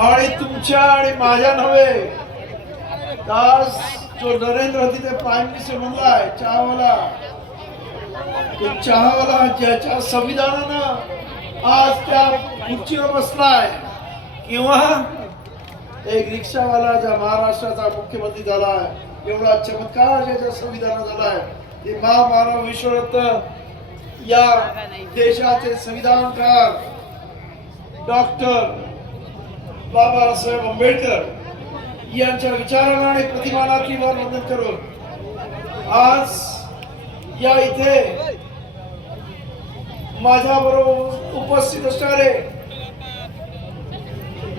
आणि तुमच्या आणि माझ्या नव्हे, आज जो नरेंद्र तिथे प्राईम मिनिस्टर म्हणलाय चहावाला, तो चहावाला ज्याच्या संविधानानं आज त्या खुर्चीवर बसलाय, किंवा एक रिक्षावाला ज्या महाराष्ट्राचा मुख्यमंत्री झालाय, एवढा चमत्कार ज्याच्या संविधानात झालाय, ते महामानव विश्वरत्न या देशाचे संविधानकार डॉक्टर बाबासाहेब आंबेडकर यांच्या विचारांना आणि प्रतिमानातीवर वंदन करून आज या इथे माझ्या बरोबर उपस्थित असणारे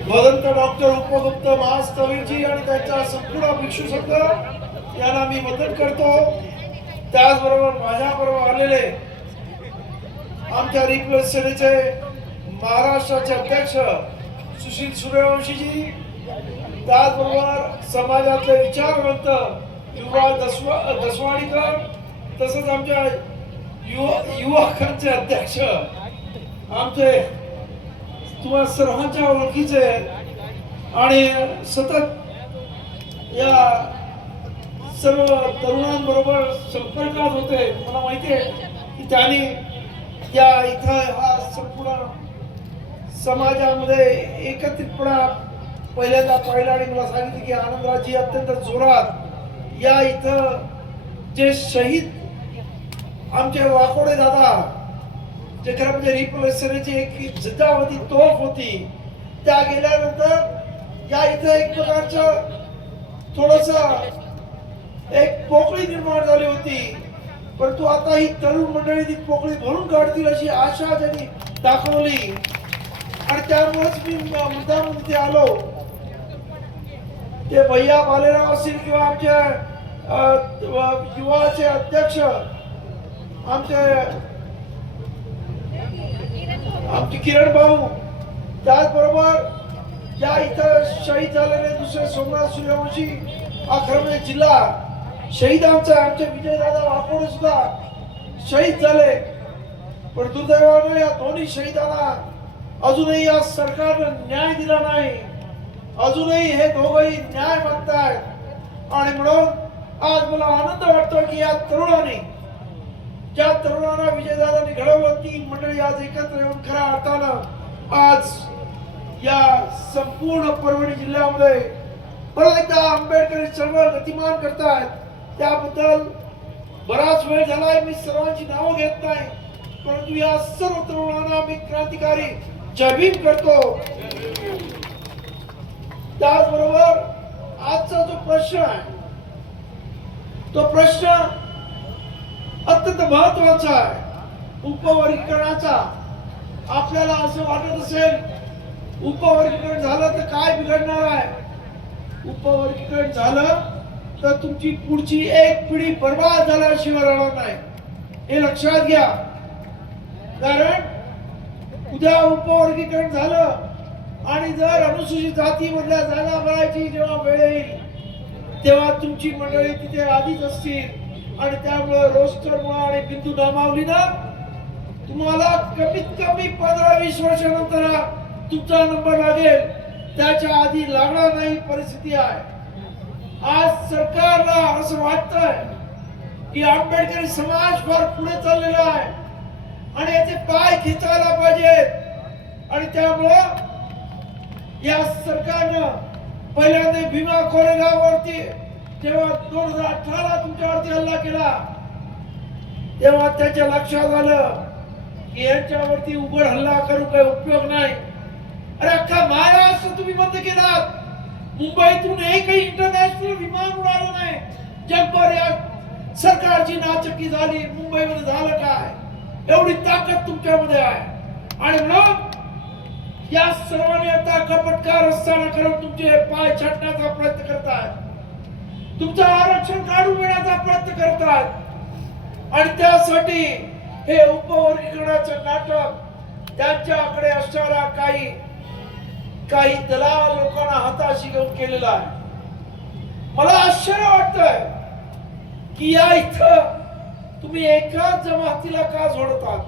भदंत डॉक्टर उपगुप्त महास्तवीरजी आणि त्यांचा संपूर्ण भिक्षू संघ यांना मी वंदन करतो. त्याचबरोबर माझ्या बरोबर आलेले आमच्या रिपब्लिक सेनेचे महाराष्ट्राचे अध्यक्ष सुशील सूर्यवंशीजी, त्याचबरोबर समाजातले विचारवंत युवराज दसवाडीकर, तसंच आमच्या युवकांचे अध्यक्ष आमचे तुम्हा सर्वांच्या ओळखीचे आणि सतत या सर्व तरुणांबरोबर संपर्कात होते. मला माहिती आहे की त्यांनी या इथं हा संपूर्ण समाजामध्ये एकत्रितपणा पहिल्यांदा पाहिला आणि मला सांगितलं की आनंदराजी अत्यंत जोरात या इथं जे शहीद आमचे वाकोडे दादा, जे खरं म्हणजे रिपब्लिक सेनेची एक जिद्दावती तोफ होती, त्या गेल्यानंतर या इथं एक प्रकारचं थोडस एक पोकळी निर्माण झाली होती. परंतु आता ही तरुण मंडळी ती पोकळी भरून काढतील अशी आशा त्यांनी दाखवली आणि त्यामुळेच मी मुद्दाम इथे आलो. ते भैया बालेराव असतील किंवा आमच्या युवाचे अध्यक्ष आमचे किरण भाऊ, त्याचबरोबर या इथं शहीद झालेले दुसरे सोमनाथ सूर्यवंशी, अखरमे जिल्हा शहीद आमचे विजयदादा वाकोडे सुद्धा शहीद झाले. पण दुर्दैवाने या दोन्ही शहीदांना अजूनही या सरकारनं न्याय दिला नाही. अजूनही हे दोघंही न्याय मागतायत आणि म्हणून आज मला आनंद वाटतो की या तरुणांनी, ज्या तरुणांना विजयदादांनी घडवलं, ती मंडळी आज एकत्र येऊन खऱ्या अर्थानं आज या संपूर्ण परभणी जिल्ह्यामध्ये परत एकदा आंबेडकरी चळवळ गतिमान करतायत. त्याबद्दल बराच वेळ झालाय, मी सर्वांची नावं घेत नाही, परंतु या सर्व तरुणांना मी क्रांतिकारी जय भीम करतो. त्याचबरोबर आजचा जो प्रश्न आहे, तो प्रश्न अत्यंत महत्वाचा आहे, उपवर्गीकरणाचा. आपल्याला असं वाटत असेल उपवर्गीकरण झालं तर काय बिघडणार आहे, उपवर्गीकरण झालं तर तुमची पुढची एक पिढी बर्बाद झाल्याशिवाय राहणार नाही, हे लक्षात घ्या. कारण उद्या उपवर्गीकरण झालं आणि जर अनुसूचित जाती मधल्या जागा भरायची जेव्हा वेळ येईल तेव्हा तुमची मंडळी तिथे आधीच असतील आणि त्यामुळे रोस्टर आणि बिंदू नामावलीनं तुम्हाला कमीत कमी 15-20 वर्षानंतर तुमचा नंबर लागेल, त्याच्या आधी लागणार नाही परिस्थिती आहे. आज सरकारला असं वाटतंय की आंबेडकरी समाज फार पुढे चाललेला आहे आणि याचे पाय खेचायला पाहिजेत आणि त्यामुळं या सरकारनं पहिल्यांदा भीमा कोरेगाववरती जेव्हा 2018ला तुमच्यावरती हल्ला केला तेव्हा त्याच्या लक्षात आलं की यांच्यावरती उघड हल्ला करून काही उपयोग नाही. अरे अख्खा महाराष्ट्र तुम्ही बंद केलात, मुंबईतून एकही इंटरनॅशनल विमान उडालं नाही. जगभर या सरकारची नाचक्की झाली, मुंबईमध्ये झालं काय? एवढी ताकद तुमच्यामध्ये आहे आणि म्हणून या सर्वांनी आता कपटकार रस्ता करून तुमचे पाय छाटण्याचा प्रयत्न करतात, तुमचं आरक्षण काढून घेण्याचा प्रयत्न करतात आणि त्यासाठी हे उपवर्गीकरणाचं नाटक त्यांच्याकडे असणारा काही दलाल लोकांना हाताशी घेऊन केलेला आहे. मला आश्चर्य वाटतंय की या इथं तुम्ही एकाच जमातीला का जोडतात?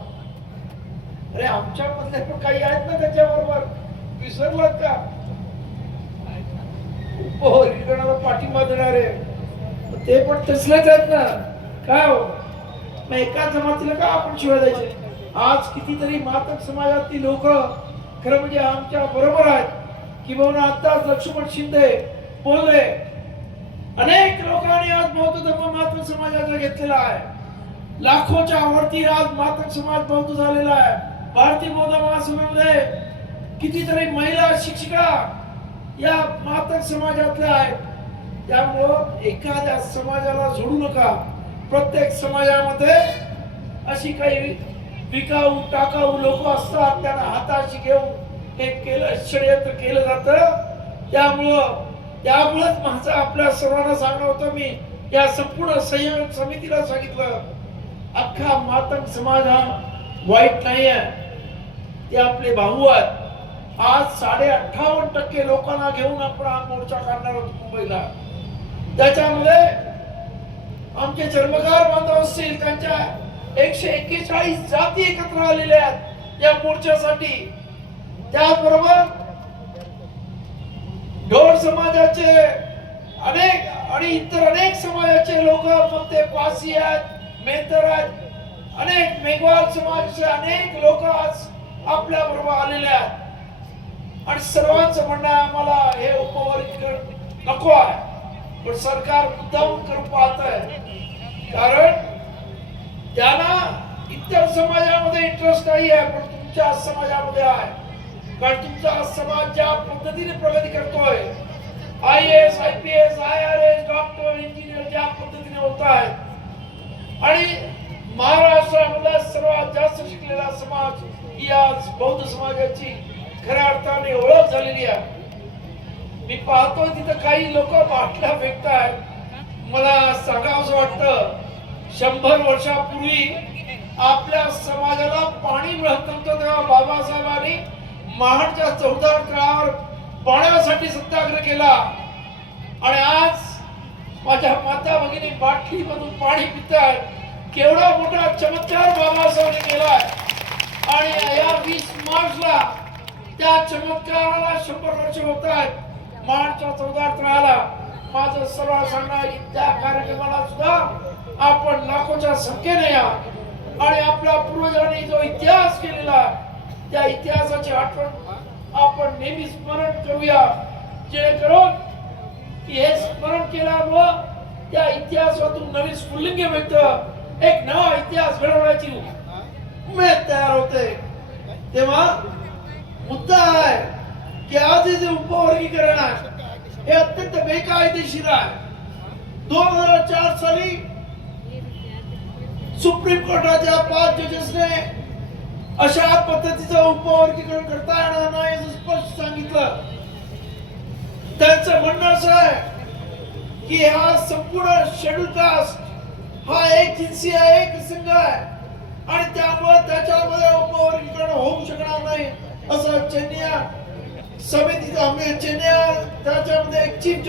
अरे आमच्या मधले पण काही आहेत ना त्याच्याबरोबर, विसरलात का? उपवर्गीकरणाला पाठिंबा देणारे ते पण तसलेच आहेत ना. काय हो, मग एका जमातीला का आपण शिवाय द्यायचे? आज कितीतरी मातक समाजातली लोक खरं म्हणजे आमच्या बरोबर आहेत. किंवा आताच लक्ष्मण शिंदे बोलले, अनेक लोकांनी आज बौद्ध धर्म मातक समाजाचा घेतलेला आहे. लाखोच्या वरती आज मातक समाज बौद्ध झालेला आहे. भारतीय बौद्ध महासभेमध्ये कितीतरी महिला शिक्षिका या मातक समाजातल्या आहेत. त्यामुळं एखाद्या समाजाला जोडू नका. प्रत्येक समाजामध्ये अशी काही विकाऊ टाकाऊ लोक असतात, त्यांना हाताशी घेऊन हे केलं षडयंत्र केलं जातं. त्यामुळंच माझं आपल्या सर्वांना सांगणं होतं, मी या संपूर्ण संयोजन समितीला सांगितलं, अख्खा मातंग समाज हा वाईट नाही आहे, ते आपले भाऊ आहेत. आज 58% लोकांना घेऊन आपण हा मोर्चा काढणार आहोत मुंबईला. त्याच्यामध्ये आमचे चर्मकार बांधव असतील, त्यांच्या 141 जाती एकत्र आलेल्या आहेत या मोर्चासाठी. त्याचबरोबर ढोर समाजाचे अनेक आणि इतर अनेक समाजाचे लोक, मग ते पारसी आहेत, मेहतर आहेत, अनेक मेघवाल समाजाचे अनेक लोक आज आपल्या बरोबर आलेले आहेत. आणि सर्वांचं म्हणणं आहे, आम्हाला हे उपवर्गीकरण नको आहे. पण सरकार मुद्दाम करून पाहत आहे, कारण त्यांना इतर समाजामध्ये इंटरेस्ट नाही आहे, पण तुमच्या समाजामध्ये आहे. कारण तुमचा समाज ज्या पद्धतीने प्रगती करतोय, IAS, IPS, IRS, doctor, engineer ज्या पद्धतीने होत आहे, आणि महाराष्ट्रामधला सर्वात जास्त शिकलेला समाज ही आज बौद्ध समाजाची खऱ्या अर्थाने ओळख झालेली आहे. मी पाहतोय तिथं काही लोक बाटल्या फेकतायत. मला सांगावंसं वाटतं, 100 वर्षापूर्वी आपल्या समाजाला पाणी मिळत नव्हतं, तेव्हा बाबासाहेबांनी महाडच्या 14 तळावर पाण्यासाठी सत्याग्रह केला. आणि आज माझ्या माता भगिनी बाटली मधून पाणी पितात. केवढा मोठा चमत्कार बाबासाहेबांनी केलाय. आणि या 20 मार्चला त्या चमत्काराला 100 वर्ष होत आहेत. महाडच्या 14 तळाला माझं सर्व सांगणं आहे की त्या कार्यक्रमाला सुद्धा आपण लाखोच्या संख्येने या आणि आपल्या पूर्वजांनी जो इतिहास केलेला त्या इतिहासाची आठवण आपण नेहमी स्मरण करूया, जेणेकरून की हे स्मरण केल्यामुळं त्या इतिहासातून नवीन स्फुल्लिंग मिळतं, एक नवा इतिहास घडवण्याची उमेद तयार होते. तेव्हा मुद्दा आहे की आज जे उपवर्गीकरण आहे हे अत्यंत बेकायदेशीर आहे. 2004 साली सुप्रीम कोर्टाच्या 5 जजेसने अशा पद्धतीचं उपवर्गीकरण करता येणार नाही असं स्पष्ट सांगितलं. त्यांचं म्हणणं असं आहे की हा संपूर्ण शेड्यूल कास्ट हा एक जिन्सी आहे, एक संघ आहे, आणि त्यामुळे त्याच्यामध्ये उपवर्गीकरण होऊ शकणार नाही असं चेन्नई समितीचा त्याच्यामध्ये एक चीफ